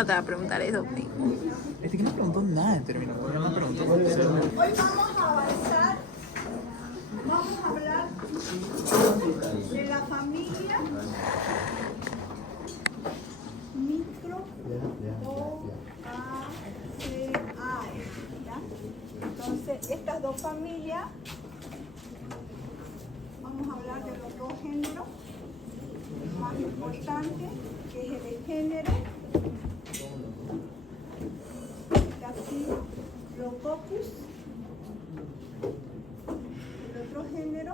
no te va a preguntar eso, Play. Este que no preguntó nada en términos, no preguntó. Hoy vamos a avanzar, vamos a hablar de la familia Micrococaceae, ¿ya? Entonces, estas dos familias, vamos a hablar de los dos géneros más importantes, que es el género Staphylococcus, el otro género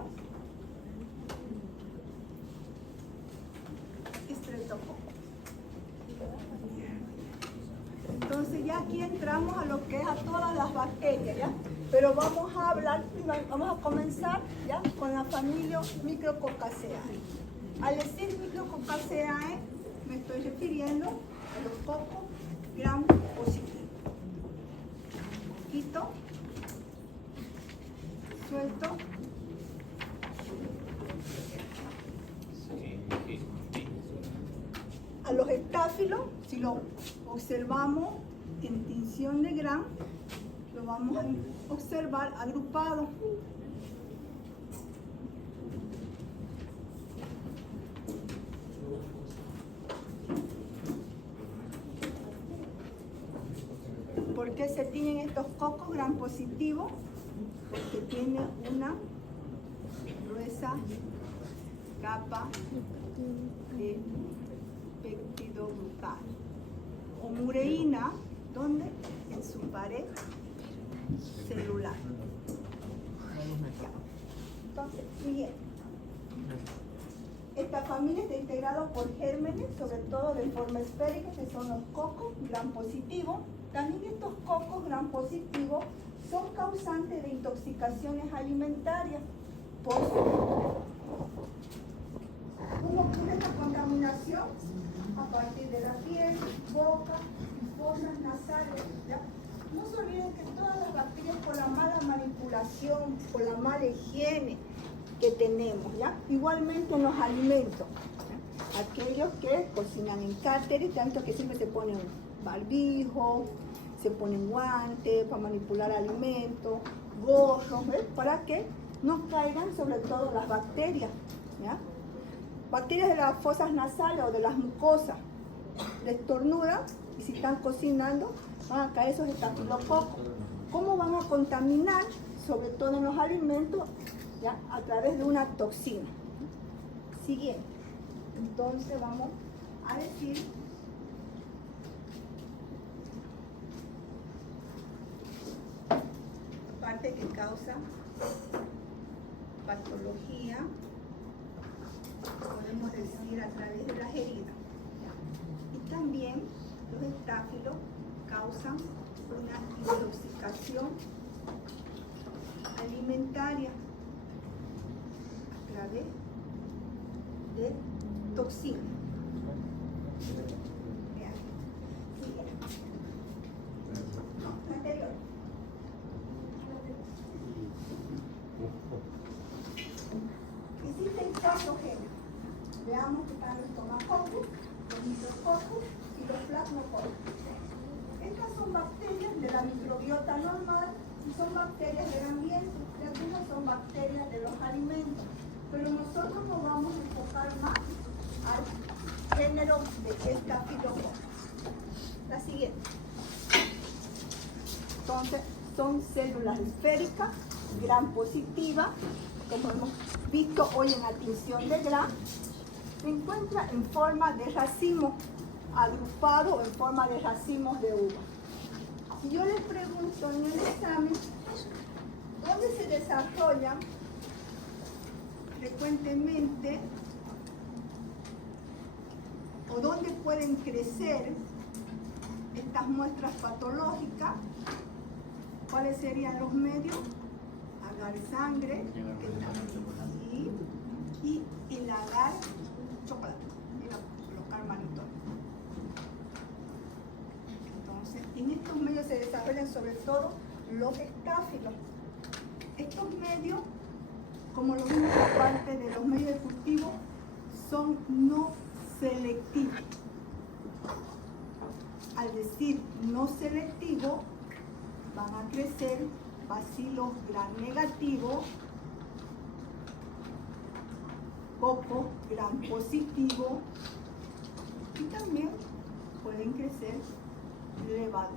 Streptococcus. Entonces ya aquí entramos a lo que es a todas las bacterias, ¿ya? Pero vamos a hablar, vamos a comenzar ya con la familia Micrococaceae. Al decir Micrococaceae me estoy refiriendo a los cocos gram positivos. Quito, suelto. A los estáfilos, si lo observamos en tinción de Gram, lo vamos a observar agrupado. ¿Por qué se tienen estos cocos Gram positivos? Porque tiene una gruesa capa de peptidoglucano o mureína, ¿dónde? En su pared celular. Entonces, siguiente. Esta familia está integrada por gérmenes, sobre todo de forma esférica, que son los cocos Gram positivos. También estos cocos Gram positivos son causantes de intoxicaciones alimentarias. ¿Cómo ocurre esta contaminación? A partir de la piel, boca, fosas nasales, ¿ya? No se olviden que todas las bacterias, por la mala manipulación, por la mala higiene que tenemos, ¿ya? Igualmente en los alimentos, ¿ya? Aquellos que cocinan en cátering, tanto que siempre se ponen barbijo, se ponen guantes para manipular alimentos, gorros, ¿ves? Para que no caigan sobre todo las bacterias, ¿ya? Bacterias de las fosas nasales o de las mucosas, estornudan y si están cocinando van a caer esos estafilococos. ¿Cómo van a contaminar? Sobre todo en los alimentos, ¿ya? A través de una toxina. Siguiente. Entonces vamos a decir parte que causa patología, podemos decir a través de las heridas. Y también los estáfilos causan una intoxicación alimentaria a través de toxinas. Anterior. Existen 4 géneros. Veamos que están los tomacoccus, los micrococcus y los plasmococcus. Estas son bacterias de la microbiota normal y son bacterias del ambiente, y algunas son bacterias de los alimentos. Pero nosotros nos vamos a enfocar más al género de Staphylococcus. La siguiente. Entonces, son células esféricas, Gram positivas, como hemos visto hoy en la tinción de Gram. Se encuentra en forma de racimo, agrupado en forma de racimos de uva. Si yo les pregunto en el examen, ¿dónde se desarrollan frecuentemente o dónde pueden crecer estas muestras patológicas? ¿Cuáles serían los medios? Agar sangre, que también, y el agar chocolate, y colocar manitol. Entonces, en estos medios se desarrollan sobre todo los estáfilos. Estos medios, como lo vimos por parte de los medios de cultivo, son no selectivos. al decir no selectivo, van a crecer bacilos gram negativo, coco gram positivo y también pueden crecer levadura.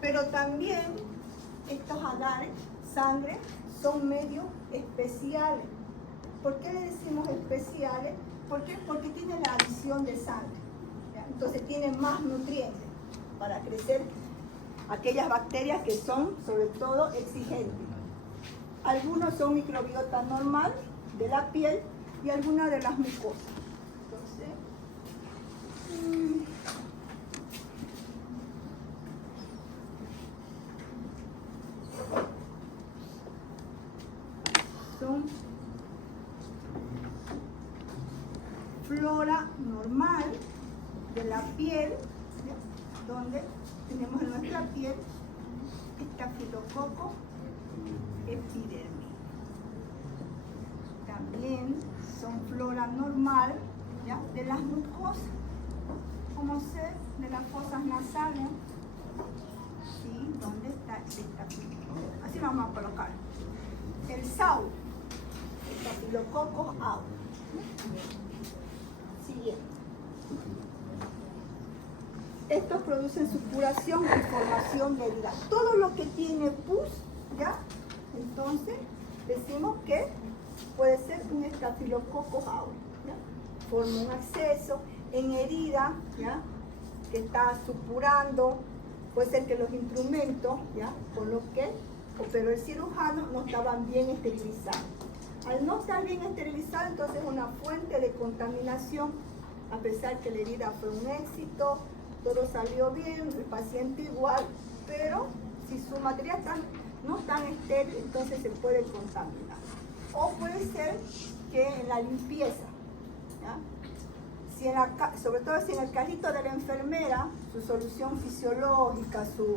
Pero también estos agares, sangre, son medios especiales. ¿Por qué le decimos especiales? ¿Por qué? Porque tienen la adición de sangre, ¿ya? Entonces tienen más nutrientes para crecer aquellas bacterias que son sobre todo exigentes. Algunos son microbiota normal de la piel y algunas de las mucosas. Entonces, son flora normal de la piel, ¿sí? Donde tenemos en nuestra piel estafilococo epidermis. También son flora normal, ¿ya? De las mucosas, como ser de las fosas nasales, ¿sí? ¿Dónde está el estafilococo? Así lo vamos a colocar. El SAU, Staphylococcus aureus. Siguiente. Estos producen supuración y formación de heridas. Todo lo que tiene pus, ¿ya? Entonces, decimos que puede ser un Staphylococcus aureus, ¿ya? Forma un absceso en herida, ¿ya? Que está supurando. Puede ser que los instrumentos, ¿ya? Con los que operó el cirujano no estaban bien esterilizados. Al no estar bien esterilizado, entonces es una fuente de contaminación, a pesar que la herida fue un éxito, todo salió bien, el paciente igual, pero si su material no es tan estéril, entonces se puede contaminar. O puede ser que en la limpieza, ¿ya? Si sobre todo si en el carrito de la enfermera, su solución fisiológica, su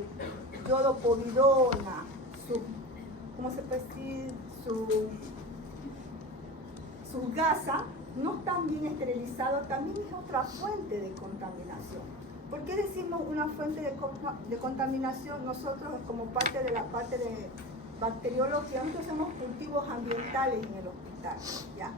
yodopovidona, ¿cómo se puede decir? Sus gasas no están bien esterilizados, también es otra fuente de contaminación. ¿Por qué decimos una fuente de contaminación? Nosotros, como parte de la parte de bacteriología, nosotros hacemos cultivos ambientales en el hospital, ¿ya?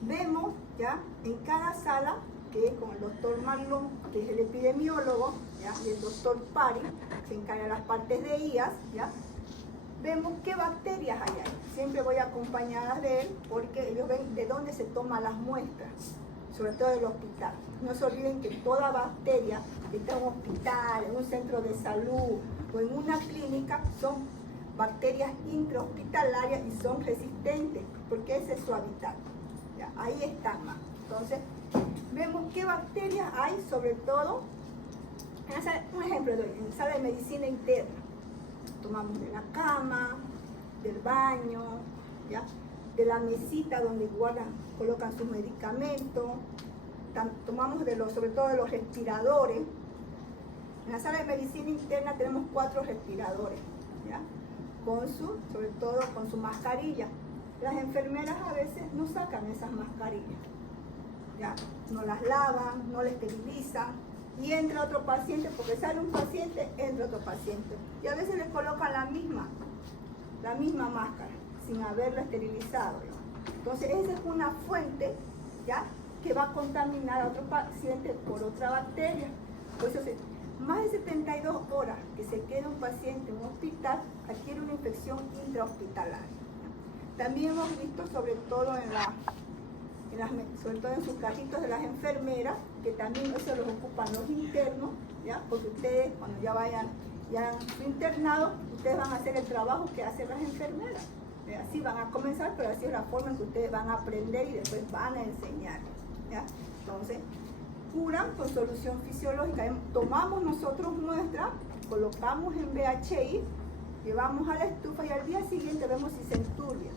Vemos, ¿ya? En cada sala, que con el doctor Marlon, que es el epidemiólogo, ¿ya? Y el doctor Pari, que se encarga de las partes de IAS, ¿ya? Vemos qué bacterias hay ahí. Siempre voy acompañada de él porque ellos ven de dónde se toman las muestras, sobre todo del hospital. No se olviden que toda bacteria que está en un hospital, en un centro de salud o en una clínica son bacterias intrahospitalarias y son resistentes porque ese es su hábitat. ¿Ya? Ahí están más. Entonces, vemos qué bacterias hay, sobre todo, un ejemplo de hoy, en sala de medicina interna. Tomamos de la cama, del baño, ¿ya? De la mesita donde colocan sus medicamentos, tomamos sobre todo de los respiradores. En la sala de medicina interna tenemos 4 respiradores, ¿ya? Sobre todo con su mascarilla. Las enfermeras a veces no sacan esas mascarillas, ¿ya? No las lavan, no las esterilizan. Y entra otro paciente, porque sale un paciente, entra otro paciente. Y a veces le colocan la misma máscara, sin haberla esterilizado. Entonces esa es una fuente, ¿ya? Que va a contaminar a otro paciente por otra bacteria. Por eso más de 72 horas que se queda un paciente en un hospital, adquiere una infección intrahospitalaria. También hemos visto, sobre todo sobre todo en sus carritos de las enfermeras, que también eso los ocupan los internos, ¿ya? Porque ustedes cuando ya vayan internados, ustedes van a hacer el trabajo que hacen las enfermeras. Así van a comenzar, pero así es la forma en que ustedes van a aprender y después van a enseñar, ¿ya? Entonces, curan con solución fisiológica. Tomamos nosotros muestra, colocamos en VHI, llevamos a la estufa y al día siguiente vemos si se enturbia.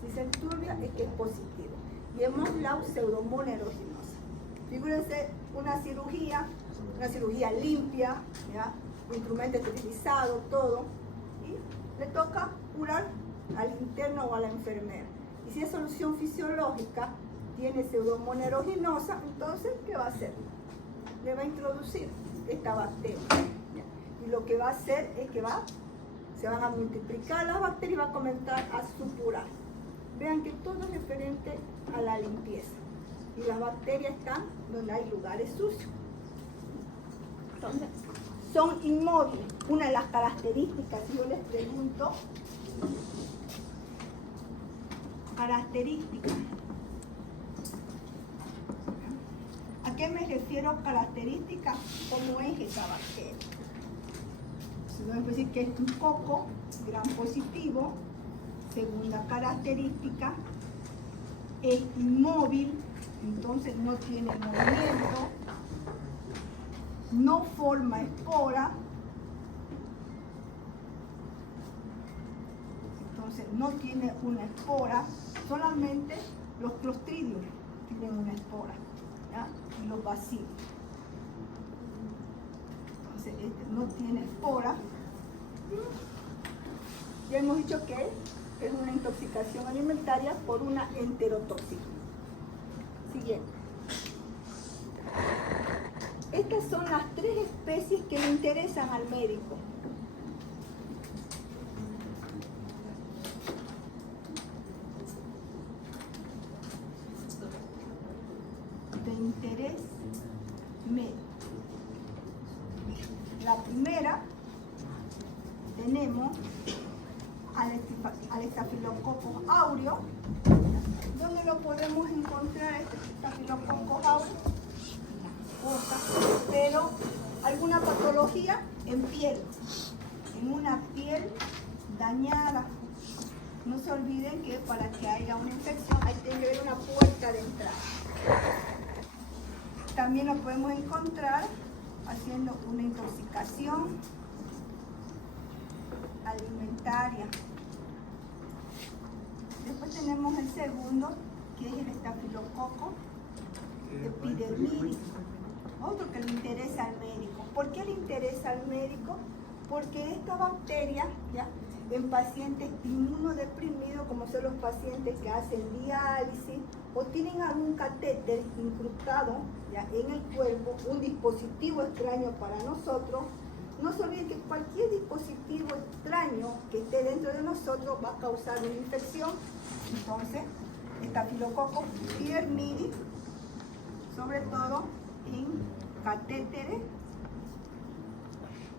Si se enturbia es que es positivo. Y hemos la pseudomonas aeruginosa. Figúrense una cirugía limpia, ¿ya? Instrumento esterilizado, todo, y le toca curar al interno o a la enfermera. Y si es solución fisiológica, tiene pseudomonas aeruginosa, entonces, ¿qué va a hacer? le va a introducir esta bacteria. ¿Ya? Y lo que va a hacer es que se van a multiplicar las bacterias y va a comenzar a supurar. Vean que todo es referente a la limpieza. Y las bacterias están donde hay lugares sucios. Entonces, son inmóviles. Una de las características, si yo les pregunto, características. ¿A qué me refiero características? ¿Cómo es esa bacteria? Si voy a decir que es un coco gram positivo. Segunda característica, es inmóvil, entonces no tiene movimiento, no forma espora, entonces no tiene una espora, solamente los clostridios tienen una espora, ¿ya? Y los bacilos. Entonces este no tiene espora. Ya hemos dicho que es una intoxicación alimentaria por una enterotoxina. Siguiente. Estas son las 3 especies que le interesan al médico. De interés médico. La primera tenemos al Staphylococcus aureus. ¿Dónde lo podemos encontrar este Staphylococcus aureus? En la boca. Pero alguna patología en piel, en una piel dañada. No se olviden que para que haya una infección hay que haber una puerta de entrada. También lo podemos encontrar haciendo una intoxicación alimentaria. Después tenemos el segundo, que es el Staphylococcus epidermidis, otro que le interesa al médico. ¿Por qué le interesa al médico? Porque esta bacteria, ¿ya?, en pacientes inmunodeprimidos, como son los pacientes que hacen diálisis o tienen algún catéter incrustado, ¿ya?, en el cuerpo, un dispositivo extraño para nosotros. No se olviden que cualquier dispositivo extraño que esté dentro de nosotros va a causar una infección. Entonces, Staphylococcus epidermidis, sobre todo en catéteres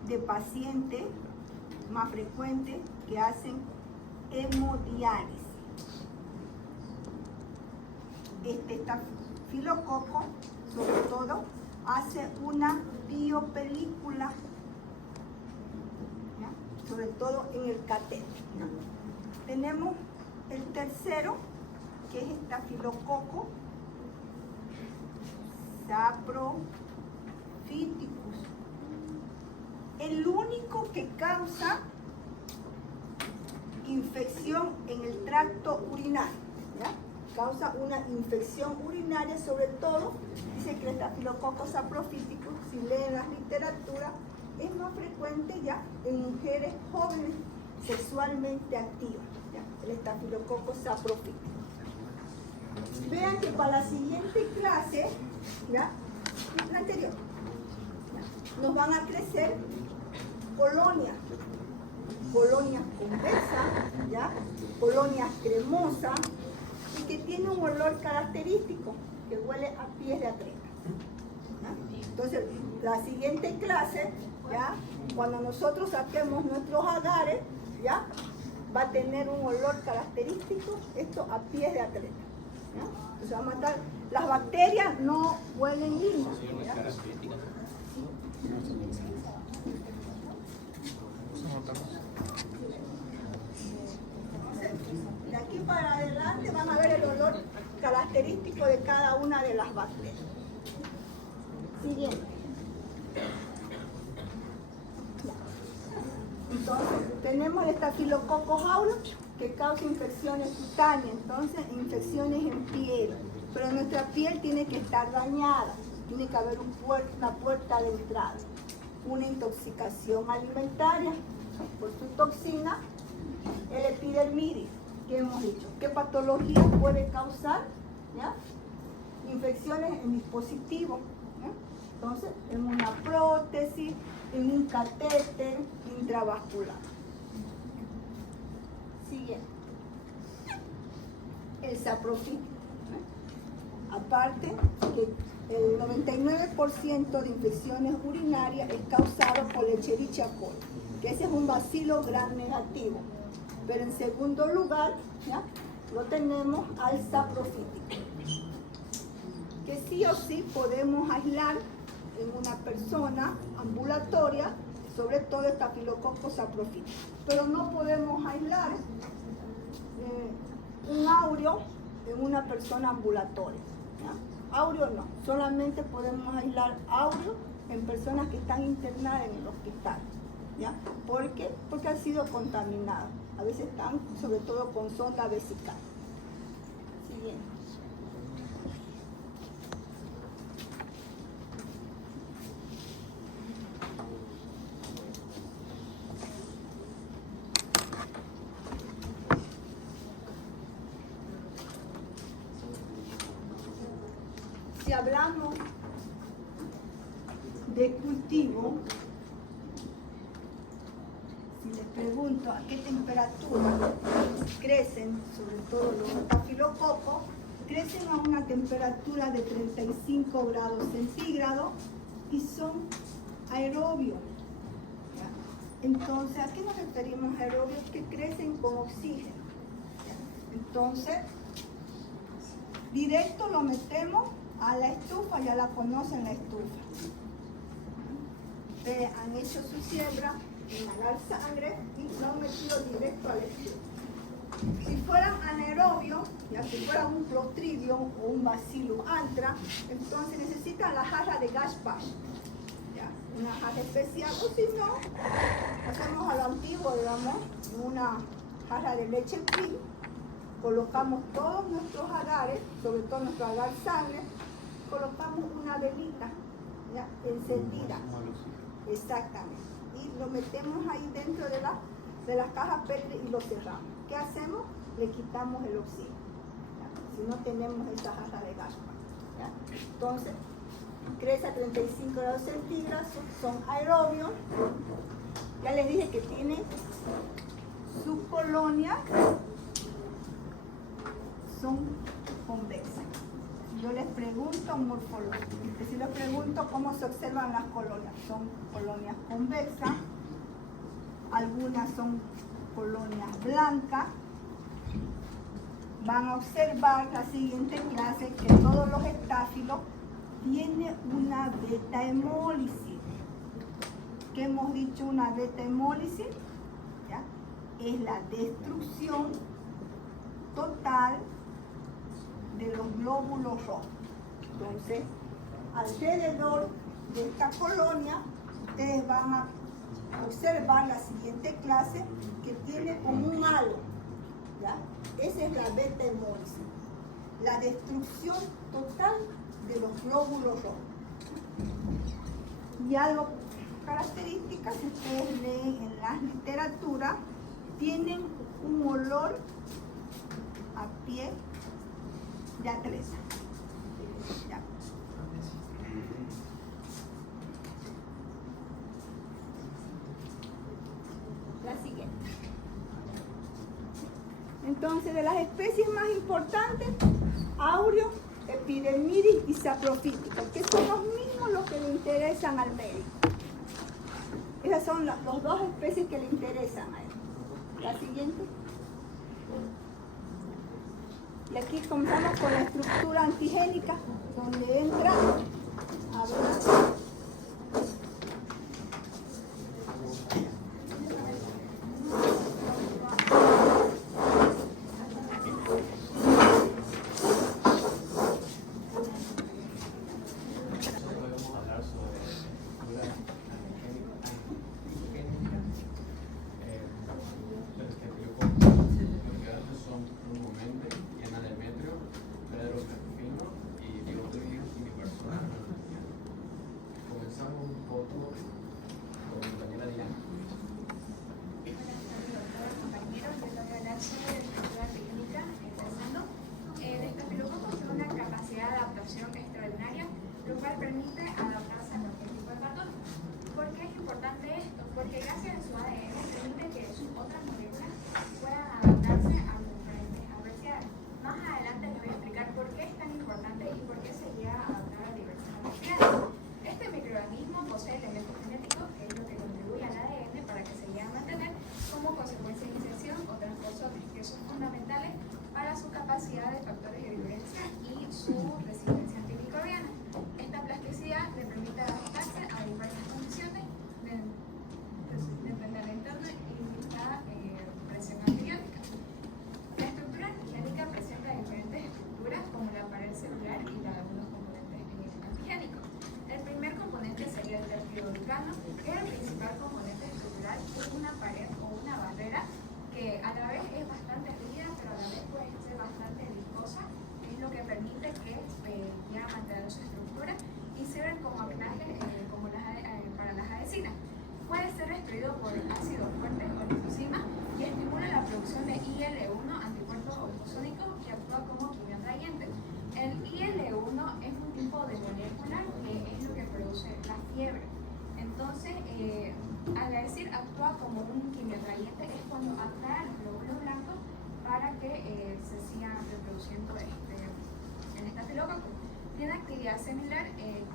de pacientes más frecuentes que hacen hemodiálisis. Este Staphylococcus, sobre todo, hace una biopelícula, ¿ya?, sobre todo en el catéter, ¿no? Tenemos el tercero, que es Staphylococcus saprophyticus, el único que causa infección en el tracto urinario, ¿ya? Causa una infección urinaria, sobre todo, dice que el Staphylococcus saprophyticus, si leen la literatura, es más frecuente ya en mujeres jóvenes sexualmente activas, ¿ya? El Staphylococcus saprophyticus. Vean que para la siguiente clase, ¿ya?, la anterior, ¿ya?, nos van a crecer colonias convexas, ¿ya?, colonias cremosas, y que tiene un olor característico, que huele a pies de atleta, ¿ya? Entonces, la siguiente clase, ¿ya?, cuando nosotros saquemos nuestros agares, ¿ya?, va a tener un olor característico, esto a pies de atleta, ¿ya? Entonces va a matar. Las bacterias no huelen lindo, ¿ya? De aquí para adelante van a ver el olor característico de cada una de las bacterias. Siguiente. Entonces, tenemos el Staphylococcus aureus, que causa infecciones cutáneas, entonces infecciones en piel. Pero nuestra piel tiene que estar dañada, tiene que haber una puerta de entrada. Una intoxicación alimentaria por su toxina, el epidermidis, que hemos dicho. ¿Qué patología puede causar? ¿Ya? Infecciones en dispositivos, ¿ya? Entonces, en una prótesis, en un catéter intravascular. Siguiente. El saprofítico. Aparte, que el 99% de infecciones urinarias es causado por Escherichia coli, que ese es un bacilo gram negativo. Pero en segundo lugar, ¿ya?, lo tenemos al saprofítico, que sí o sí podemos aislar en una persona ambulatoria, sobre todo estafilococcus saprofítico. Pero no podemos aislar un áureo en una persona ambulatoria. ¿Ya? Áureo no, solamente podemos aislar áureo en personas que están internadas en el hospital. ¿Ya? ¿Por qué? Porque han sido contaminados. A veces están sobre todo con sonda vesical. Siguiente. Si hablamos de cultivo, si les pregunto a qué temperatura crecen, sobre todo los estafilococos, crecen a una temperatura de 35 grados centígrados y son aerobios. ¿Ya? Entonces, ¿a qué nos referimos aerobios? Que crecen con oxígeno. ¿Ya? Entonces, directo lo metemos a la estufa, ya la conocen la estufa. Ustedes han hecho su siembra, inhalar sangre y lo han metido directo a la estufa. Si fueran anaerobios, ya si fueran un clostridium o un bacillus anthrax, entonces necesitan la jarra de Gaspach, una jarra especial, o si no, hacemos a lo antiguo, digamos, una jarra de leche fría, colocamos todos nuestros agares, sobre todo nuestro agar sangre, colocamos una velita, ¿ya?, encendida, exactamente, y lo metemos ahí dentro de la caja PET y lo cerramos. ¿Qué hacemos? Le quitamos el oxígeno, ¿ya?, si no tenemos esa jarra de gas, ¿ya? Entonces, crece a 35 grados centígrados, son aerobios. Ya les dije que tienen sus colonias, son convexas. Yo les pregunto morfología, si les pregunto cómo se observan las colonias, son colonias convexas, algunas son colonias blancas. Van a observar la siguiente clase que todos los estáfilos tienen una beta-hemólisis. ¿Qué hemos dicho? Una beta-hemólisis, ¿ya?, es la destrucción total de los glóbulos rojos. Entonces, alrededor de esta colonia, ustedes van a observar la siguiente clase que tiene como un halo, ¿ya? Esa es la beta-hemólisis, la destrucción total de los glóbulos rojos. Y algo características, si ustedes leen en la literatura, tienen un olor a pie de atleta. Ya. La siguiente. Entonces, de las especies más importantes, Aureo, Epidermidis y Saprofítica, que son los mismos los que le interesan al médico. Esas son las dos especies que le interesan a él. La siguiente. Y aquí comenzamos con la estructura antigénica, donde entra, a ver, otras moléculas puedan adaptarse a los diferentes adversidades. Más adelante les voy a explicar por qué es tan importante y por qué se llega a adaptar a diversas adversidades. Este microorganismo posee elementos genéticos, que es lo que contribuye al ADN para que se llegue a mantener como consecuencia de iniciación o transposores, que son fundamentales para su capacidad de factores de virulencia y su resistencia antimicrobiana. Esta plasticidad le permite adaptarse a diversas condiciones depende del entorno y la presión antibiótica. La estructura antigénica presenta diferentes estructuras como la pared celular y la de algunos componentes antigénicos. El primer componente sería el peptidoglicano, que es el principal componente estructural, que es una pared o una barrera que a la vez es bastante rígida, pero a la vez puede ser bastante viscosa, que es lo que permite que ya mantenga su estructura y sirven como anclaje para las adhesinas. Puede ser destruido por ácidos fuertes o lisosomas y estimula la producción de IL-1, anticuerpos autosónicos, que actúa como quimioatrayente. El IL-1 es un tipo de molécula que es lo que produce la fiebre. Entonces, al decir actúa como un quimioatrayente es cuando atrae a los glóbulos blancos para que se sigan reproduciendo en estafilococo. Tiene actividad similar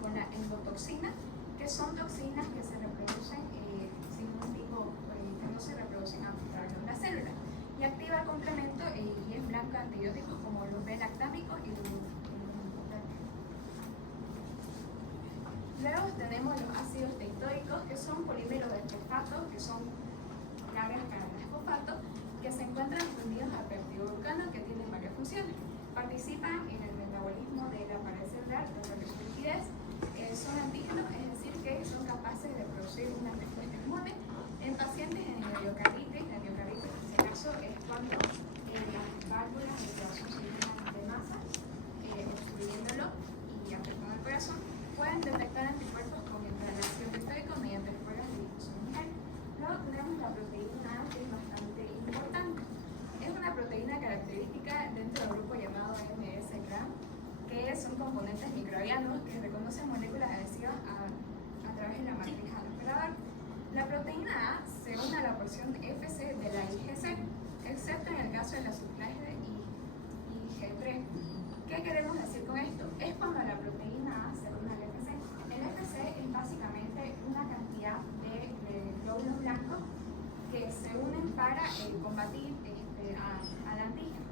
con la endotoxina, que son toxinas que se reproducen sin un tipo, que no se reproducen a través de una célula. Y activa el complemento y es blanco de antibióticos como los B-lactámicos y los Luego tenemos los ácidos tectóicos, que son polímeros de fosfato, que son claves para el fosfato, que se encuentran fundidos al peptidoglicano, que tienen varias funciones. Participan en el metabolismo de la pared celular, de su liquidez, son antígenos, es decir, que son capaces de producir una respuesta inmune en pacientes en miocarditis. La miocarditis, en este caso, es cuando las válvulas del corazón se llenan de masa, obstruyéndolo y afectando el corazón. Pueden detectar anticuerpos contra el ácido tectóico mediante pruebas de difusión lineal. Luego tenemos la proteína A, que es bastante importante. Es una proteína característica dentro del grupo llamado MS-CRAM, que son componentes microbianos que reconocen moléculas adhesivas a través de la matriz al operador. La proteína A se une a la porción FC de la IgC, excepto en el caso de la subclase IG3. ¿Qué queremos decir con esto? Es cuando la proteína A se une al FC. El FC es básicamente una cantidad de glóbulos blancos que se unen para combatir al antígeno.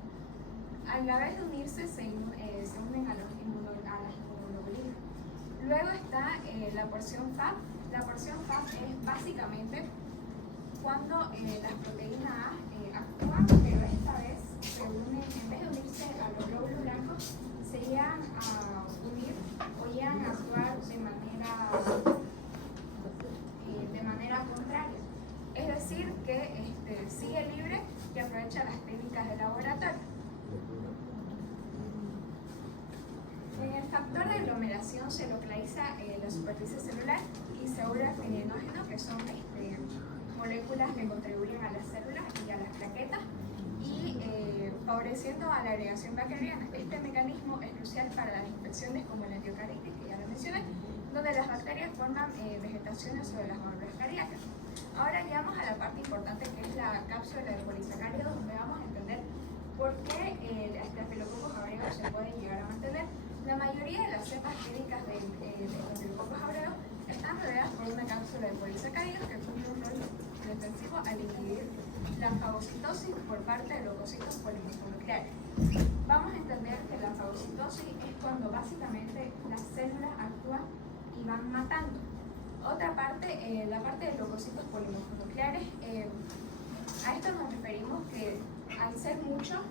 A la vez de unirse, se unen a las inmunoglobulinas. Luego está la porción FAB. La porción FAB es básicamente cuando la proteína A actúa, pero esta vez se unen, en vez de unirse a los glóbulos blancos, se llegan a unir o llegan a actuar de manera contraria. Es decir, que sigue libre y aprovecha las técnicas de laboratorio. En el factor de aglomeración se localiza la superficie celular y se une al fininógeno, que son moléculas que contribuyen a las células y a las plaquetas y favoreciendo a la agregación bacteriana. Este mecanismo es crucial para las infecciones como la enterocaritis, que ya lo mencioné, donde las bacterias forman vegetaciones sobre las válvulas cardíacas. Ahora llegamos a la parte importante, que es la cápsula de polisacáridos, donde vamos a entender por qué el Staphylococcus aureus se puede llegar a mantener. La mayoría de las cepas clínicas de Staphylococcus aureus están rodeadas por una cápsula de polisacáridos que cumple un rol defensivo al inhibir la fagocitosis por parte de leucocitos polimorfonucleares. Vamos a entender que la fagocitosis es cuando básicamente las células actúan y van matando. Otra parte, la parte de leucocitos polimorfonucleares, a esto nos referimos que al ser mucho,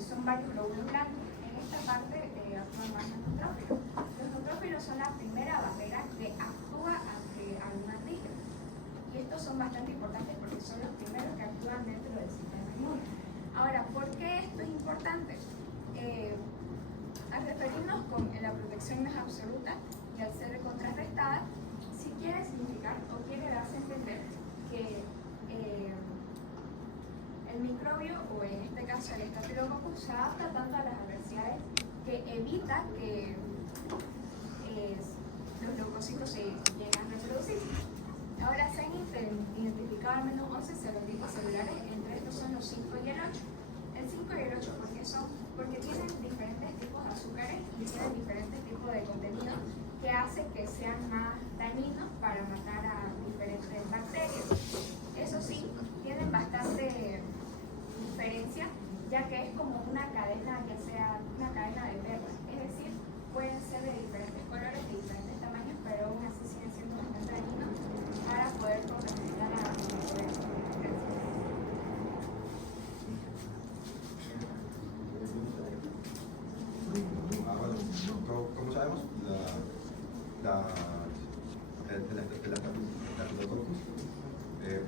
son varios glóbulos blancos. En esta parte actúan más los neutrófilos. Los neutrófilos son la primera barrera que actúa ante algún antígeno. Y estos son bastante importantes porque son los primeros que actúan dentro del sistema inmune. Ahora, ¿por qué esto es importante? Al referirnos con la protección no es absoluta y al ser contrarrestada, si quiere significar o quiere darse a entender que el microbio, o en este caso el Staphylococcus, se adapta tanto a las adversidades que evita que los leucocitos se lleguen a reproducir. Ahora se han identificado va al menos 11 serotipos celulares, entre estos son los 5 y el 8. El 5 y el 8, ¿por qué son? Porque tienen diferentes tipos de azúcares y tienen diferentes tipos de contenido que hace que sean más dañinos para matar a diferentes bacterias. Eso sí, tienen bastante diferencia, ya que es como una cadena, ya sea una cadena de perlas, es decir, pueden ser de diferentes colores, de diferentes tamaños, pero aún así siguen siendo bastante dañinos para poder complementar a las diferentes bacterias. Como sabemos, el Staphylococcus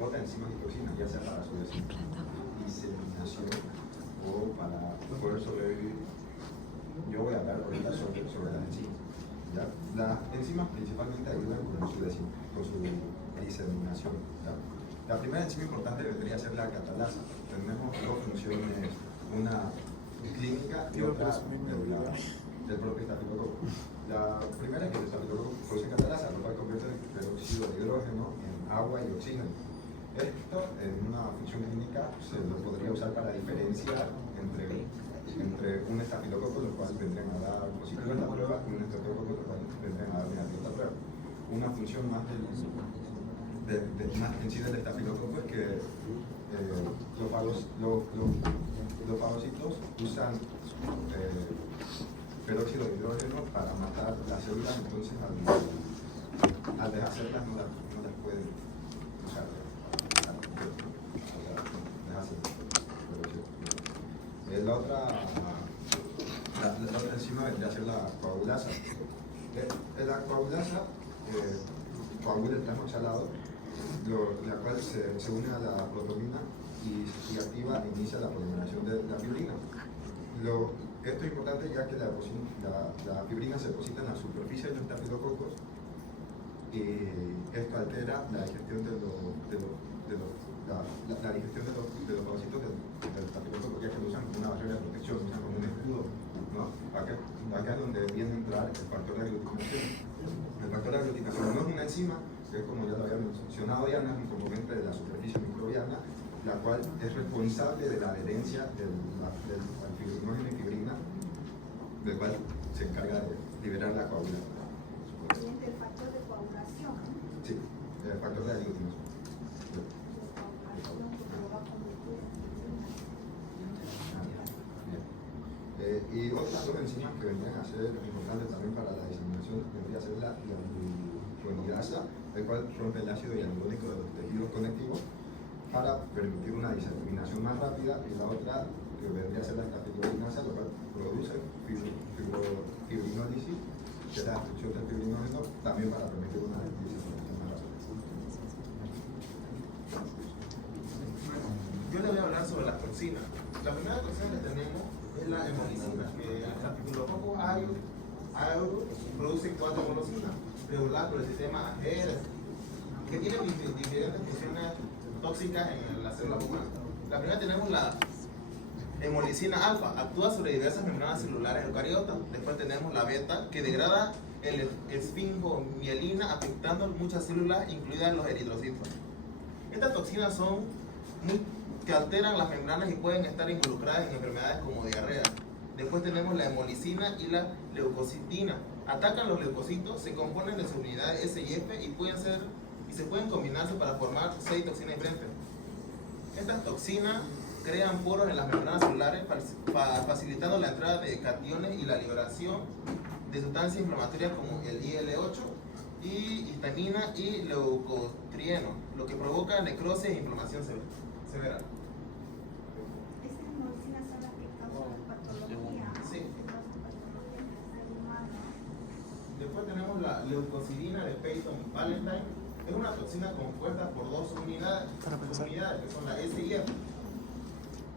bota enzimas y toxinas, ya sea para su diseminación o para poder sobrevivir. Yo voy a hablar ahorita sobre las enzimas. ¿Ya? Las enzimas principalmente ayudan con su diseminación. ¿Ya? La primera enzima importante vendría a ser la catalasa. Tenemos dos funciones, una clínica y otra del propio Staphylococcus. La primera es que el Staphylococcus produce catalasa, lo cual convierte el peróxido de hidrógeno en agua y oxígeno. Esto, en una función clínica, se lo podría usar para diferenciar entre un estafilococo, lo cual vendrían a dar positivo en la prueba, y un estafilococo, lo cual vendrían a dar negativo en la prueba. Una función más en sí del estafilococo es que los fagocitos usan peróxido de hidrógeno para matar las células, entonces al deshacerlas no las pueden usar. La otra enzima vendría a ser la coagulasa. La coagulasa coagula el plasma oxalado, la cual se une a la protomina y activa e inicia la polimeración de la fibrina. Esto es importante ya que la fibrina se deposita en la superficie de los estafilococos y esto altera la digestión de los fagocitos del estafilococo, ya que lo usan como una barrera de protección, lo usan como un escudo, ¿no? Acá es donde viene a entrar el factor de aglutinación. El factor de aglutinación no es una enzima, que es como ya lo había mencionado Diana, es un componente de la superficie microbiana, la cual es responsable de la adherencia del fibrinógeno y fibrina, del cual se encarga de liberar la coagulación. El factor de coagulación. Sí, el factor de aglutinación. Y otras dos enzimas que vendrían a ser importantes también para la diseminación vendría a ser la hyaluronidasa, el cual rompe el ácido hialurónico de los tejidos conectivos para permitir una diseminación más rápida, y la otra que vendría a ser la estafilococasa, lo cual produce fibrinólisis, que es la destrucción del fibrinógeno, también para permitir una diseminación más rápida. Yo le voy a hablar sobre las toxinas. La primera toxina que tenemos es la hemolicina. El Staphylococcus aureus produce 4 hemolicinas, reguladas por el sistema AGR, que tienen diferentes funciones tóxicas en la célula humana. La primera tenemos la hemolicina alfa, actúa sobre diversas membranas celulares eucariotas. Después tenemos la beta, que degrada el esfingomielina, afectando muchas células, incluidas los eritrocitos. Estas toxinas son que alteran las membranas y pueden estar involucradas en enfermedades como diarrea. Después tenemos la hemolicina y la leucocitina. Atacan los leucocitos, se componen de subunidades S y F y se pueden combinarse para formar 6 toxinas diferentes. Estas toxinas crean poros en las membranas celulares, facilitando la entrada de cationes y la liberación de sustancias inflamatorias como el IL-8 y histamina y leucotrieno, lo que provoca necrosis e inflamación severa. Estas hemolicinas son las que causan patología. Sí. Después tenemos la leucocidina de Peyton-Valentine. Es una toxina compuesta por 2 unidades, que son la S y F,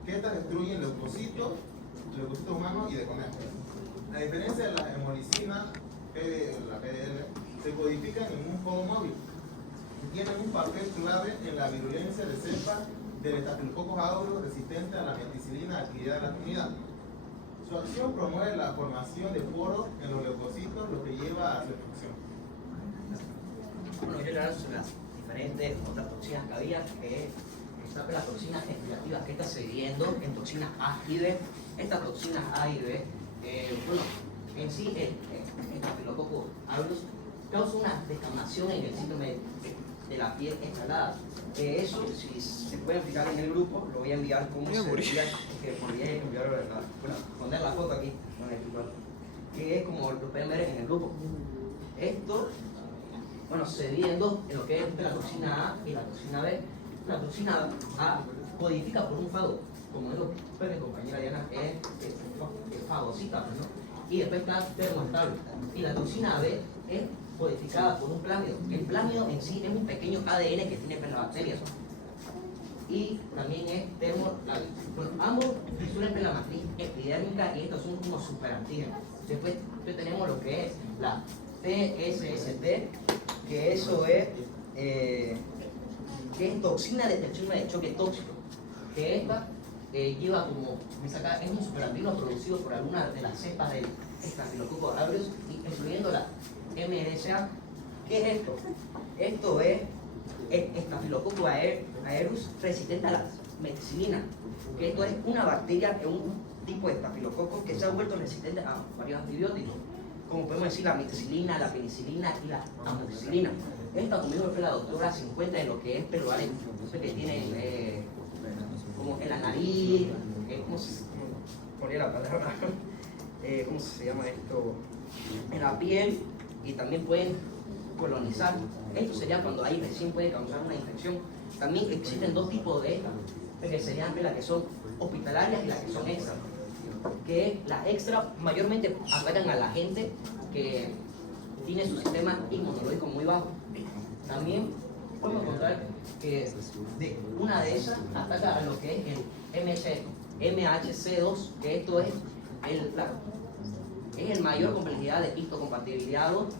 que estas destruyen leucocitos humanos y de conejo. La diferencia de las hemolicinas, la PDL, se codifican en un codo móvil y tienen un papel clave en la virulencia de cepas del Staphylococcus aureus resistente a la meticilina adquirida en la comunidad. Su acción promueve la formación de poros en los leucocitos, lo que lleva a su destrucción. Bueno, yo le voy a hablar sobre las diferentes otras toxinas que había, que está las toxinas respirativas, que está se dividiendo en toxinas A y B. Estas toxinas A y B, bueno, en sí, el Staphylococcus aureus causa una descamación en el síndrome de la piel escalada. Eso, si se pueden fijar en el grupo, lo voy a enviar como se vería, que podría enviar, bueno, poner la foto aquí, que es como lo pueden ver en el grupo. Esto, bueno, se divide en dos, en lo que es la toxina A y la toxina B. La toxina A codifica por un fago, como dijo mi compañera Diana, es fagocita, pues, ¿no? Y después está termoestable. Y la toxina B es codificada por un plámido. El plámido en sí es un pequeño ADN que tiene las bacterias. Y también es termoestable. Bueno, ambos suelen la matriz epidérmica y estos son como superantígenos. Después tenemos lo que es la TSST, que eso es que es toxina de síndrome de choque tóxico, que esta lleva como, es un superantígeno producido por alguna de las cepas del Staphylococcus aureus, incluyendo la MRSA. ¿Qué es esto? Esto es Staphylococcus aureus resistente a la meticilina, que esto es una bacteria, un tipo de estafilococo que se ha vuelto resistente a varios antibióticos, como podemos decir la meticilina, la penicilina y la amoxicilina. Esta, como dijo la doctora, se encuentra en lo que es peluales que tienen como en la nariz, ¿cómo se llama esto? En la piel, y también pueden colonizar. Esto sería cuando ahí recién puede causar una infección. También existen dos tipos de estas, que serían las que son hospitalarias y las que son extra. Que las extra mayormente atacan a la gente que tiene su sistema inmunológico muy bajo. También podemos encontrar que una de esas ataca a lo que es el MHC2, que esto es el mayor complejidad de histocompatibilidad 2,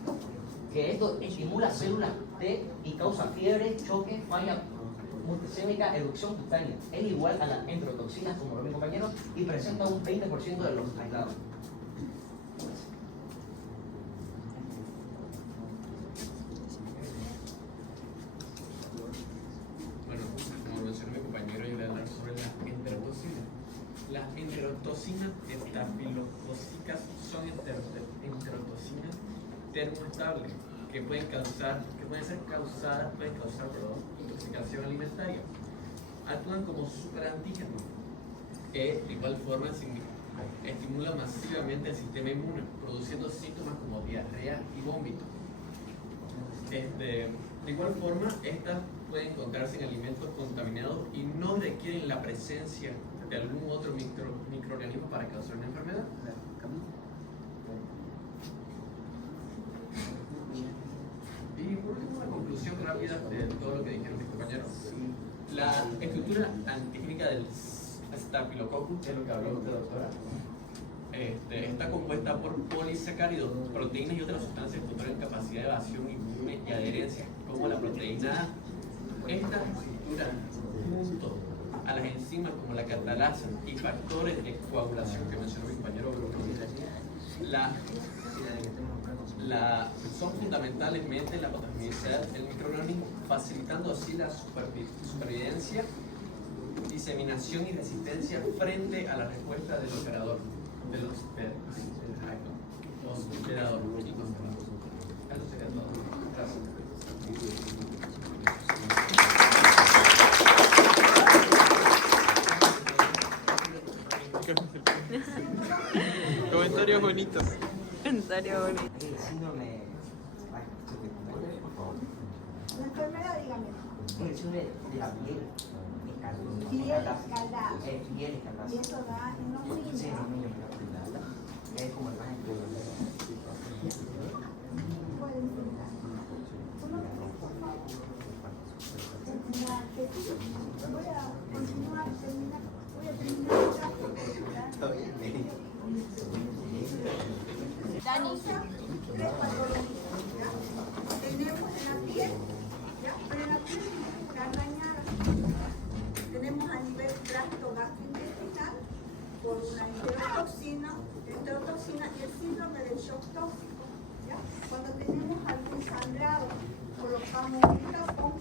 que esto estimula células T y causa fiebre, choque, falla multisémica, erupción cutánea. Es igual a las enterotoxinas, como lo mi compañero, y presenta un 20% de los aislados. Bueno, como mencionó mi compañero, yo voy a hablar sobre las enterotoxinas. Las enterotoxinas estafilocócicas son enterotoxinas termoestables que pueden causar intoxicación alimentaria. Actúan como superantígenos que de igual forma estimulan masivamente el sistema inmune, produciendo síntomas como diarrea y vómito. De igual forma, estas pueden encontrarse en alimentos contaminados y no requieren la presencia de algún otro microorganismo para causar una enfermedad. Y por último, una conclusión rápida de todo lo que dijeron mis compañeros. La estructura antigénica del Staphylococcus, que es lo que habló usted, doctora, está compuesta por polisacáridos, proteínas y otras sustancias que otorgan capacidad de evasión inmune y adherencia, como la proteína A. Esta estructura, junto a las enzimas como la catalasa y factores de coagulación que mencionó mi compañero Bruno, son fundamentalmente la patogenicidad del microorganismo, facilitando así la supervivencia, diseminación y resistencia frente a la respuesta del operador, del hospedador y conservador. Eso sería todo. Gracias. Comentarios bonitos. Comentario bonito. El síndrome. La enfermedad, dígame. El síndrome de la piel escaldada. Piel escaldada. Piel escaldada. Y eso da en los niños. Sí, en los niños. Es como el más importante. Pueden sentar. Por favor. Voy a continuar, voy a terminar. Está bien. Dani. Tres patologías, ¿ya? Tenemos en la piel, ¿ya? Pero en la piel está dañada. Tenemos a nivel tracto gastrointestinal por una enterotoxina y el síndrome del shock tóxico, ¿ya? Cuando tenemos algún sangrado, colocamos un tapón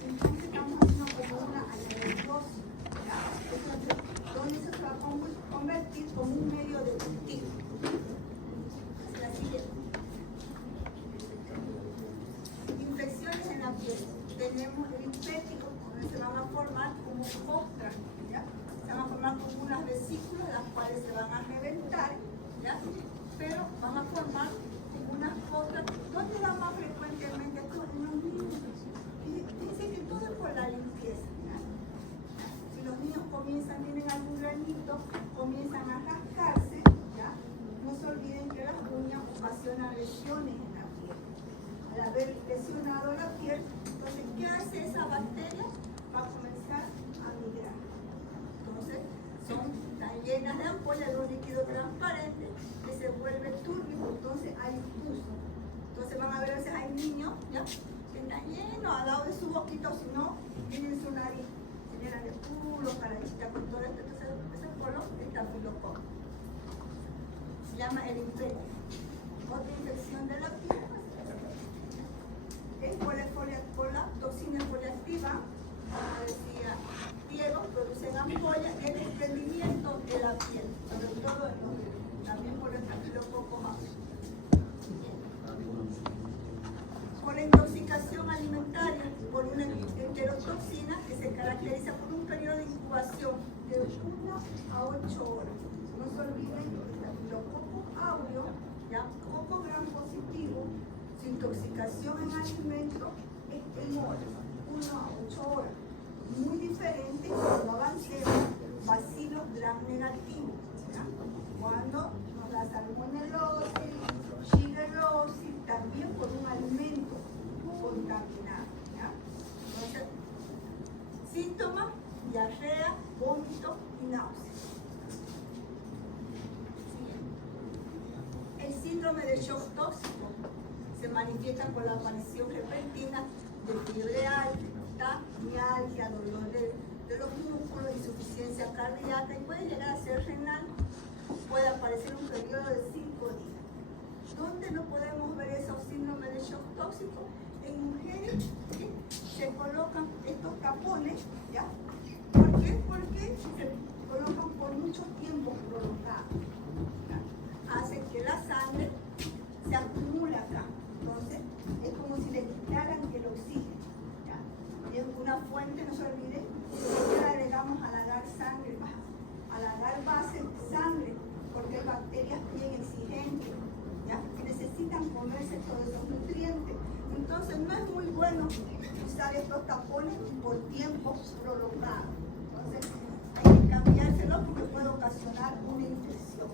formar como costras, ¿ya? Se van a formar como unas vesículas, las cuales se van a reventar, ¿ya? Pero van a formar como unas costras. ¿Dónde va más frecuentemente esto? En los niños. Fíjense que todo es por la limpieza, ¿ya? Si los niños tienen algún granito, comienzan a rascarse, ¿ya? No se olviden que las uñas ocasionan lesiones en la piel. Al haber lesionado la piel, entonces, ¿qué hace esa bacteria? Va a comenzar a migrar. Entonces, están llenas de ampollas de un líquido transparente que se vuelve turbio, entonces hay pus. Entonces van a ver a veces hay niños, ¿ya? Que están llenos al lado de su boquita, o si no, tienen su nariz. Se llenan de puros, carachitas con todo esto. Entonces, ese color es estafilococo. Se llama el infecto. Otra infección de la piel es por la toxina foliactiva, como decía Diego, producen ampollas y el desprendimiento de la piel, sobre todo en los bebés, también por el estafilococo aureus. Por la intoxicación alimentaria, por una enterotoxina que se caracteriza por un periodo de incubación de 1 a 8 horas. No se olviden que el estafilococo aureus, ya poco gram positivo, su intoxicación en alimentos es en horas, 1 a 8 horas. Muy diferente cuando avancemos bacilo gram negativo, ¿ya? Cuando nos da salmonelosis, shigellosis, también por un alimento contaminado, ¿ya? Entonces, síntomas: diarrea, vómito y náuseas. El síndrome de shock tóxico se manifiesta por la aparición repentina de fiebre alta, mialgia, dolor de los músculos, insuficiencia cardíaca y puede llegar a ser renal. Puede aparecer un periodo de 5 días. ¿Dónde no podemos ver esos síndromes de shock tóxico? En mujeres que se colocan estos tapones, ¿ya? ¿Por qué? Porque se colocan por mucho tiempo prolongado, ¿ya? Hacen que la sangre se acumule acá. Entonces, es como si le quitaran el oxígeno, ¿ya? Y es una fuente, no se olviden, que le agregamos a lagar sangre, a lagar base sangre, porque hay bacterias bien exigentes, ¿ya? Que necesitan comerse todos esos nutrientes. Entonces, no es muy bueno usar estos tapones por tiempos prolongados. Entonces, hay que cambiárselos porque puede ocasionar una infección.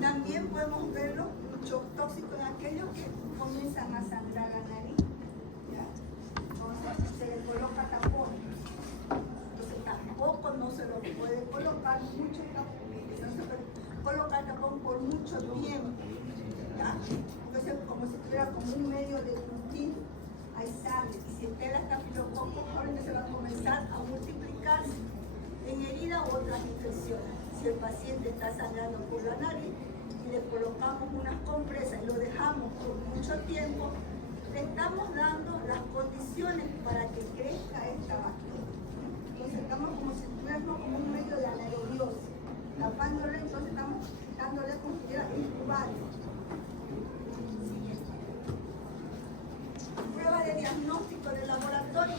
También podemos verlo, un shock tóxico en aquellos que comienzan a sangrar la nariz, ¿ya? Entonces se le coloca tapón. Entonces tampoco no se lo puede colocar mucho tapón, no se puede colocar tapón por mucho tiempo, ¿ya? Entonces como si tuviera como un medio de cultivo, hay sangre, y si está el estafilococo, ahorita se va a comenzar a multiplicarse en herida u otras infecciones. Si el paciente está sangrando por la nariz y le colocamos unas compresas y lo dejamos por mucho tiempo, le estamos dando las condiciones para que crezca esta bacteria. Entonces estamos como si tuviéramos como un medio de anaerobiosis, tapándole, entonces estamos dándole como si estuviera incubando. Prueba de diagnóstico de laboratorio.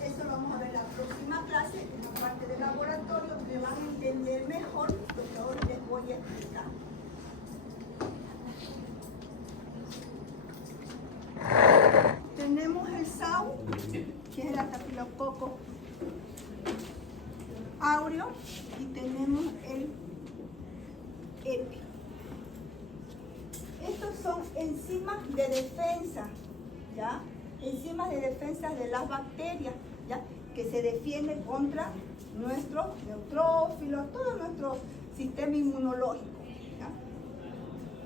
Eso lo vamos a ver en la próxima clase, en la parte del laboratorio, que van a entender mejor lo que ahora les voy a explicar. Tenemos el SAU, que es el estafilococo aureus, y tenemos el EPI. Estos son enzimas de defensa, ¿ya? Enzimas de defensa de las bacterias, ¿ya? Que se defienden contra nuestros neutrófilos, todo nuestro sistema inmunológico, ¿ya?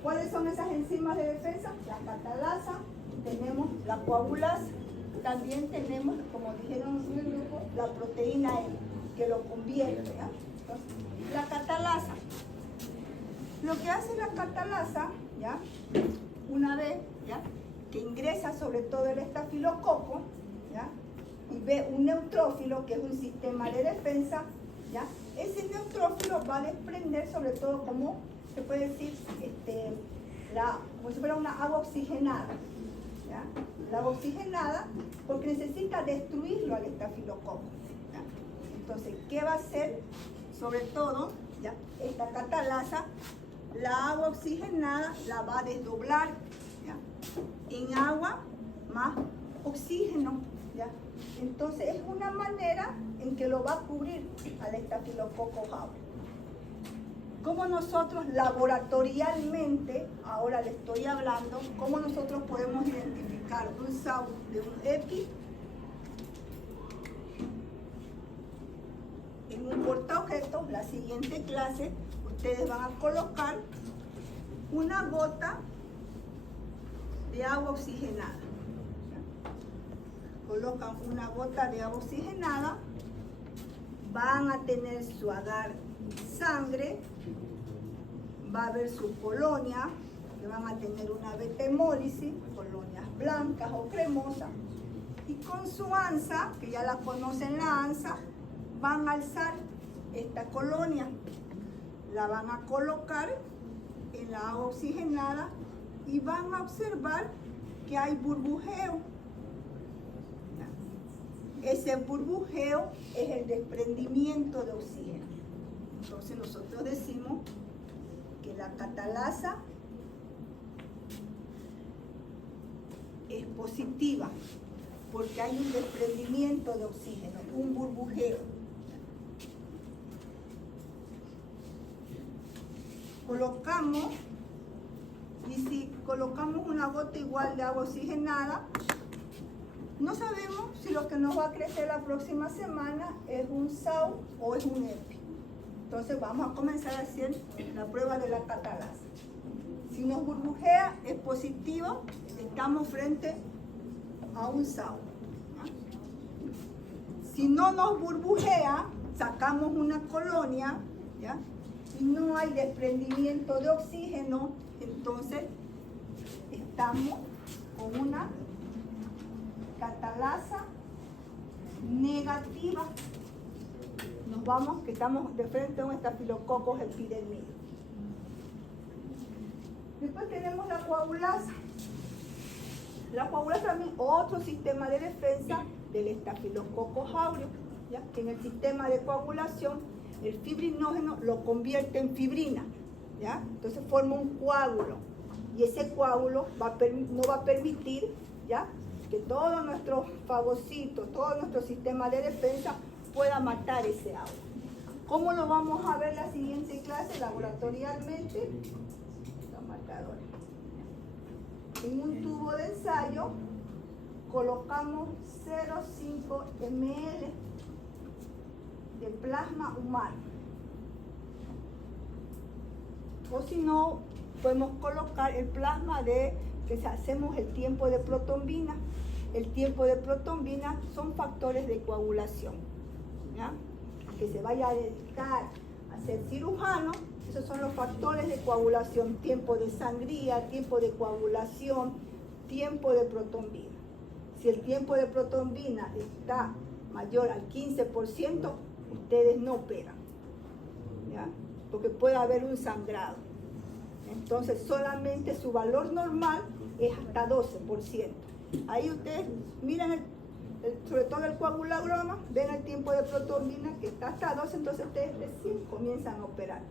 ¿Cuáles son esas enzimas de defensa? La catalasa, tenemos la coagulasa, también tenemos, como dijeron en el grupo, la proteína E, que lo convierte, ¿ya? Entonces, la catalasa. Lo que hace la catalasa, ¿ya? Una vez, ¿ya? Que ingresa sobre todo el estafilococo, ¿ya? Y ve un neutrófilo, que es un sistema de defensa, ¿ya? Ese neutrófilo va a desprender, sobre todo, como se puede decir, como si fuera una agua oxigenada, ¿ya? ¿ya? El agua oxigenada, porque necesita destruirlo al estafilococo. ¿Ya? Entonces, ¿qué va a hacer? Sobre todo, ¿ya? Esta catalasa, la agua oxigenada la va a desdoblar, ¿ya? En agua más oxígeno, ¿ya? Entonces es una manera en que lo va a cubrir al estafilococcus aureus. Como nosotros laboratorialmente, ahora le estoy hablando, cómo nosotros podemos identificar un SAU de un EPI. En un portaobjetos, la siguiente clase, ustedes van a colocar una gota de agua oxigenada. Colocan una gota de agua oxigenada, van a tener su agar sangre, va a haber su colonia, que van a tener una beta hemólisis, colonias blancas o cremosas, y con su ANSA, que ya la conocen la ANSA, van a alzar esta colonia, la van a colocar en la agua oxigenada y van a observar que hay burbujeo. Ese burbujeo es el desprendimiento de oxígeno. Entonces nosotros decimos que la catalasa es positiva porque hay un desprendimiento de oxígeno, un burbujeo. Colocamos, y si colocamos una gota igual de agua oxigenada, no sabemos si lo que nos va a crecer la próxima semana es un SAU o es un EPI. Entonces vamos a comenzar a hacer la prueba de la catalasa. Si nos burbujea, es positivo, estamos frente a un SAU. Si no nos burbujea, sacamos una colonia, ¿ya? Y no hay desprendimiento de oxígeno, entonces estamos con una catalasa negativa. Nos vamos, que estamos de frente a un estafilococcus epidermidis. Después tenemos la coagulasa. La coagulasa también otro sistema de defensa del estafilococcus aureus, ¿ya? Que en el sistema de coagulación el fibrinógeno lo convierte en fibrina, ¿ya? Entonces forma un coágulo y ese coágulo no va a permitir, ¿ya?, que todos nuestros fagocitos, todo nuestro sistema de defensa pueda matar ese agua. ¿Cómo lo vamos a ver en la siguiente clase laboratorialmente? Los marcadores. En un tubo de ensayo colocamos 0,5 ml de plasma humano. O si no, podemos colocar el plasma que hacemos el tiempo de protombina. El tiempo de protombina son factores de coagulación, ¿ya? Que se vaya a dedicar a ser cirujano, esos son los factores de coagulación: tiempo de sangría, tiempo de coagulación, tiempo de protombina. Si el tiempo de protombina está mayor al 15%, ustedes no operan, ¿ya? Porque puede haber un sangrado. Entonces solamente su valor normal es hasta 12%. Ahí ustedes miran sobre todo el coagulograma, ven el tiempo de protombina que está hasta 12, entonces ustedes recién comienzan a operar.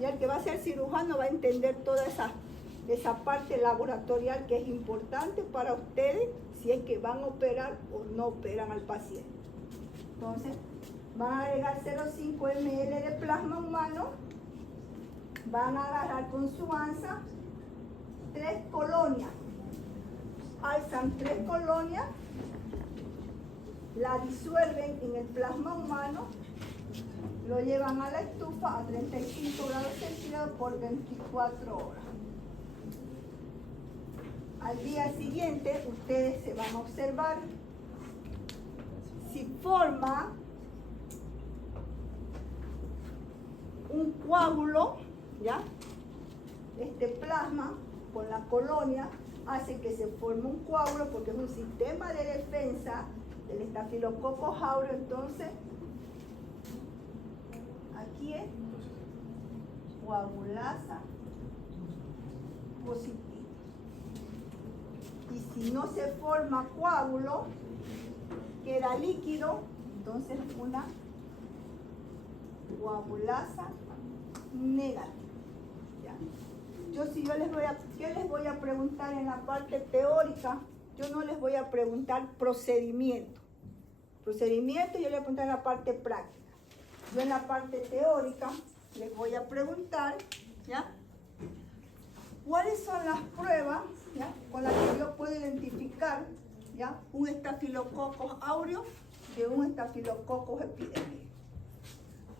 Y el que va a ser cirujano va a entender toda esa parte laboratorial que es importante para ustedes si es que van a operar o no operan al paciente. Entonces van a agregar 0,5 ml de plasma humano, van a agarrar con su ANSA 3 colonias, alzan 3 colonias, la disuelven en el plasma humano, lo llevan a la estufa a 35 grados centígrados por 24 horas. Al día siguiente ustedes se van a observar si forma un coágulo, ¿ya? Este plasma con la colonia hace que se forme un coágulo porque es un sistema de defensa del estafilococcus aureus. Entonces aquí es coagulasa positiva. Y si no se forma coágulo, queda líquido, entonces una coagulasa negativa. ¿Ya? ¿Qué les voy a preguntar en la parte teórica? Yo no les voy a preguntar procedimiento. Procedimiento yo les voy a preguntar en la parte práctica. Yo en la parte teórica les voy a preguntar, ¿ya?, cuáles son las pruebas, ¿ya?, con las que yo puedo identificar, ¿ya?, un estafilococcus aureus de un estafilococcus epidermidis.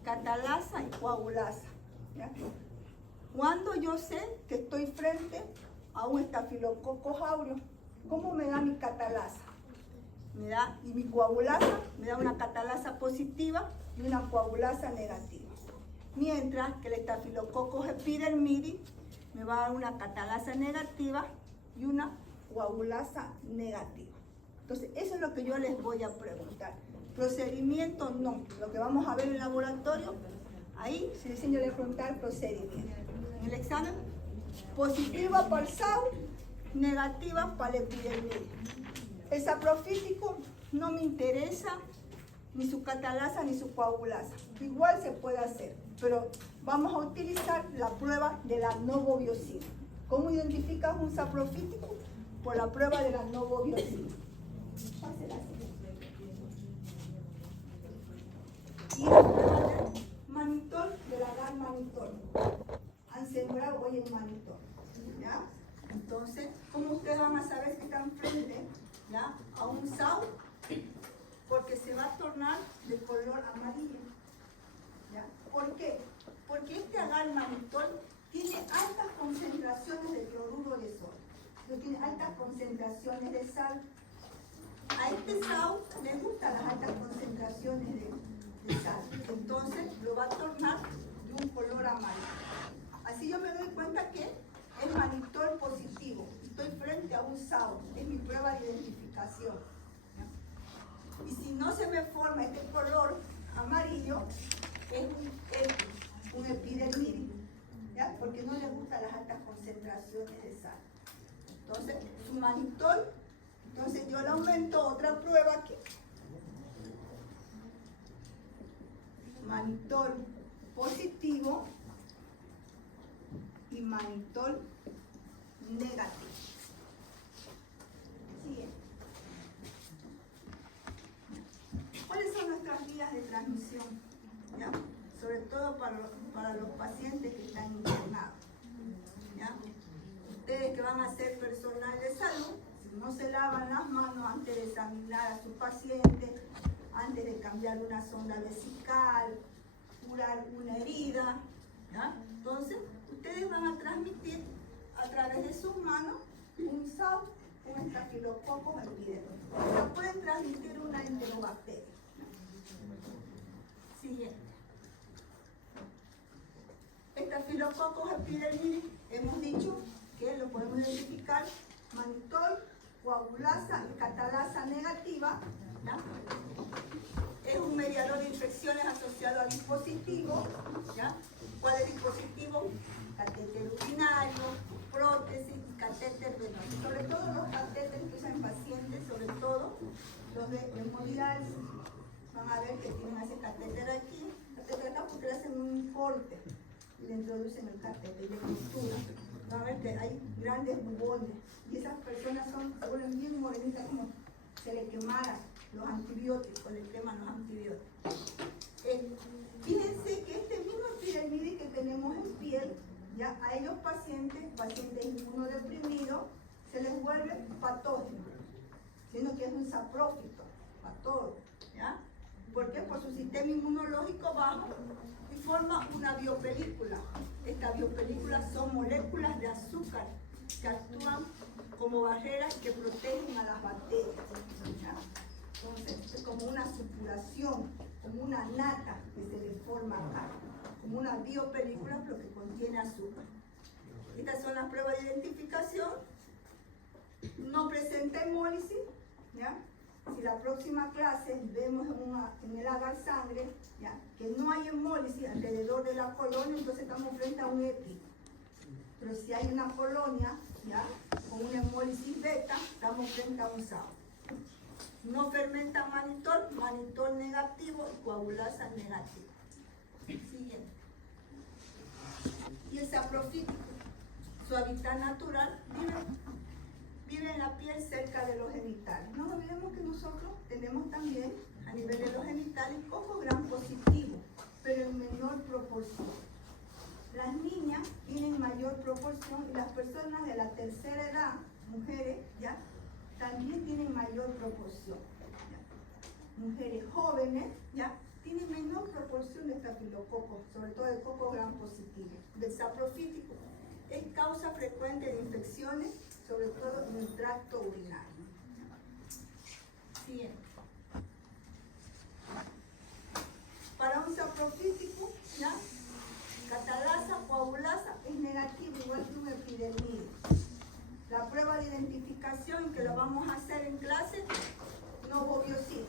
Catalasa y coagulasa. ¿Ya? Cuando yo sé que estoy frente a un estafilococcus aureus, ¿cómo me da mi catalasa? Y mi coagulasa me da una catalasa positiva y una coagulasa negativa. Mientras que el estafilococcus epidermidis me va a dar una catalasa negativa y una coagulasa negativa. Entonces, eso es lo que yo les voy a preguntar. Procedimiento no. Lo que vamos a ver en el laboratorio, ahí si dicen yo le voy a preguntar procedimiento. En el examen, positiva para el SAU, negativa para el epidermidis. El saprofítico no me interesa ni su catalasa ni su coagulasa. Igual se puede hacer, pero vamos a utilizar la prueba de la novobiosina. ¿Cómo identificas un saprofítico? Por la prueba de la novobiosina. Y la prueba del manitol, de la GAN manitol. Han sembrado hoy el manitol. ¿Ya? Entonces, ¿cómo ustedes van a saber si están frente, ¿ya?, a un SAU? Porque se va a tornar de color amarillo. ¿Ya? ¿Por qué? Porque este agar manitol tiene altas concentraciones de cloruro de sodio, tiene altas concentraciones de sal. A este SAU le gustan las altas concentraciones de sal, entonces lo va a tornar de un color amarillo. Así yo me doy cuenta que es manitol positivo, estoy frente a un SAU, es mi prueba de identificación. ¿Ya? Y si no se me forma este color amarillo, es un epidermidis, ¿ya?, porque no le gustan las altas concentraciones de sal. Entonces, su manitol, entonces yo le aumento otra prueba aquí. Manitol positivo y manitol negativo. Siguiente. ¿Cuáles son nuestras vías de transmisión? ¿Ya? Sobre todo para los pacientes que están internados. ¿Ya? Ustedes que van a ser personal de salud, si no se lavan las manos antes de examinar a su paciente, antes de cambiar una sonda vesical, curar una herida, ¿ya?, entonces ustedes van a transmitir a través de sus manos un SAU, un estafilococcus epidermidis. O pueden transmitir una enterobacteria. Siguiente. Estafilococcus epidermidis, hemos dicho que lo podemos identificar manitol, coagulasa y catalasa negativa. ¿Ya? Es un mediador de infecciones asociado a dispositivos. ¿Ya? ¿Cuál es dispositivo? Catéter urinario, prótesis, catéter venoso. Sobre todo los catéteres que usan pacientes, sobre todo los de hemodiálisis. Van a ver que tienen ese catéter aquí, catéter acá, porque le hacen un corte y le introducen el catéter y le costuran. Van a ver que hay grandes bubones y esas personas se vuelven bien morenitas, como se le quemaran los antibióticos, le queman los antibióticos. Fíjense que este mismo epidermidis que tenemos en piel, ya a ellos pacientes inmunodeprimidos, se les vuelve patógeno, sino que es un saprófito, patógeno, ¿ya? ¿Por qué? Por su sistema inmunológico bajo y forma una biopelícula. Estas biopelículas son moléculas de azúcar que actúan como barreras que protegen a las bacterias, ¿ya? Entonces, es como una supuración, como una nata que se le forma acá, como una biopelícula, pero que contiene azúcar. Estas son las pruebas de identificación. No presenta hemólisis, ¿ya? Si la próxima clase vemos en el agar sangre, ¿ya?, que no hay hemólisis alrededor de la colonia, entonces estamos frente a un EPI. Pero si hay una colonia, ¿ya?, con una hemólisis beta, estamos frente a un SAO. No fermenta manitol, manitol negativo y coagulasa negativo. Siguiente. Y el saprofítico, su hábitat natural, vive en la piel cerca de los genitales. No olvidemos que nosotros tenemos también a nivel de los genitales coco gram positivo, pero en menor proporción. Las niñas tienen mayor proporción y las personas de la tercera edad, mujeres, ¿ya? También tienen mayor proporción. ¿Ya? Mujeres jóvenes, ¿ya? Tienen menor proporción de estafilococos, sobre todo de coco gram positivo. Del saprofítico es causa frecuente de infecciones, sobre todo en el tracto urinario. Siguiente. Para un saprofítico, ¿ya? Catalasa, coagulasa es negativo, igual que un epidermido. La prueba de identificación que lo vamos a hacer en clase, no bobiocina.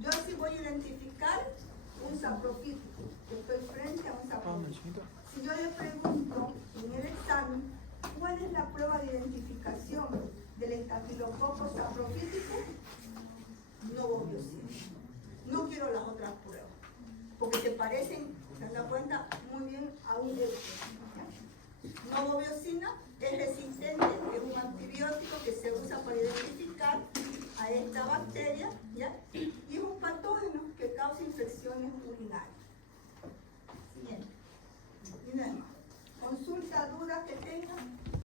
Yo sí voy a identificar un saprofítico, que estoy frente a un saprofítico. Si yo le pregunto en el examen, ¿cuál es la prueba de identificación del estafilococo saprofítico? No bobiocina. No quiero las otras pruebas, porque se parecen, se dan cuenta, muy bien a un no bobiocina es resistente, es un antibiótico que se usa para identificar a esta bacteria, ¿ya?